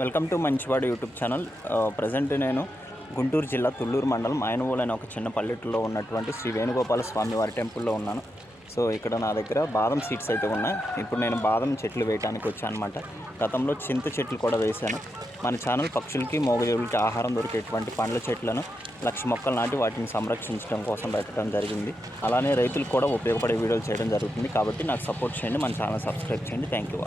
Welcome to మంచివాడు YouTube channel. Present నేను గుంటూరు జిల్లా తుళ్ళూరు మండలం ఆయనవోలు అనే ఒక చిన్న పల్లెటూరులో ఉన్నటువంటి శ్రీ వేణుగోపాల స్వామి వారి టెంపుల్లో ఉన్నాను. సో ఇక్కడ నా దగ్గర బాదం సీడ్స్ అయితే ఉన్నాయి. ఇప్పుడు నేను బాదం చెట్లు వేయడానికి వచ్చాను అనమాట గతంలో చింత చెట్లు కూడా వేశాను. మన ఛానల్ పక్షులకి మోగజీవులకి ఆహారం దొరికేటువంటి పండ్ల చెట్లను లక్ష మొక్కలు నాటి వాటిని సంరక్షించడం కోసం పెట్టడం జరిగింది. అలానే రైతులకు కూడా ఉపయోగపడే వీడియోలు చేయడం జరుగుతుంది. కాబట్టి నాకు సపోర్ట్ చేయండి. మన ఛానల్ సబ్స్క్రైబ్ చేయండి. థ్యాంక్ యూ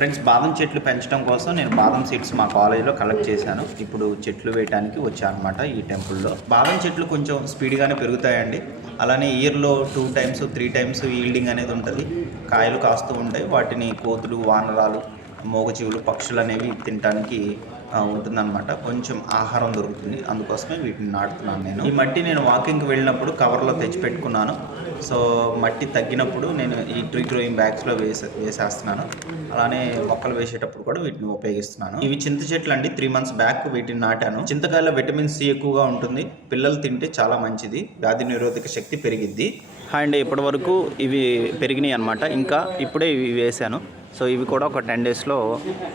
ఫ్రెండ్స్ బాదం చెట్లు పెంచడం కోసం నేను బాదం సీడ్స్ మా కాలేజీలో కలెక్ట్ చేశాను. ఇప్పుడు చెట్లు వేయడానికి వచ్చానమాట ఈ టెంపుల్లో. బాదం చెట్లు కొంచెం స్పీడ్గానే పెరుగుతాయండి. అలానే ఇయర్లో two times three times yielding అనేది ఉంటుంది. కాయలు కాస్తూ ఉంటాయి. వాటిని కోతులు వానరాలు మోగజీవులు పక్షులు అనేవి తినడానికి ఉంటుందన్నమాట. కొంచెం ఆహారం దొరుకుతుంది. అందుకోసమే వీటిని నాటుతున్నాను నేను. ఈ మట్టి నేను వాకింగ్కి వెళ్ళినప్పుడు కవర్లో తెచ్చి పెట్టుకున్నాను. సో మట్టి తగ్గినప్పుడు నేను ఈ ట్రీ గ్రోయింగ్ బ్యాగ్స్లో వేసే వేసేస్తున్నాను. అలానే మొక్కలు వేసేటప్పుడు కూడా వీటిని ఉపయోగిస్తున్నాను. ఇవి చింత చెట్లు అండి. త్రీ మంత్స్ బ్యాక్ వీటిని నాటాను. చింతకాయలో విటమిన్ సి ఎక్కువగా ఉంటుంది. పిల్లలు తింటే చాలా మంచిది. వ్యాధి నిరోధక శక్తి పెరిగిద్ది. అండ్. ఇప్పటి వరకు ఇవి పెరిగినాయి అనమాట ఇంకా ఇప్పుడే ఇవి వేసాను సో ఇవి కూడా ఒక టెన్ డేస్లో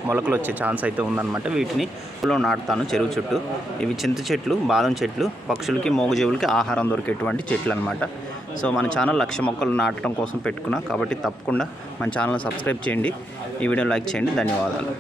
మొలకలు వచ్చే ఛాన్స్ అయితే ఉందన్నమాట వీటిని. లో నాటుతాను చెరువు చుట్టూ. ఇవి చింత చెట్లు బాదం చెట్లు పక్షులకి మోగజీవులకి ఆహారం దొరికేటువంటి చెట్లు అనమాట సో మన ఛానల్ లక్ష మొక్కలు నాటడం కోసం పెట్టుకున్నా కాబట్టి తప్పకుండా మన ఛానల్ సబ్స్క్రైబ్ చేయండి. ఈ వీడియో లైక్ చేయండి. ధన్యవాదాలు.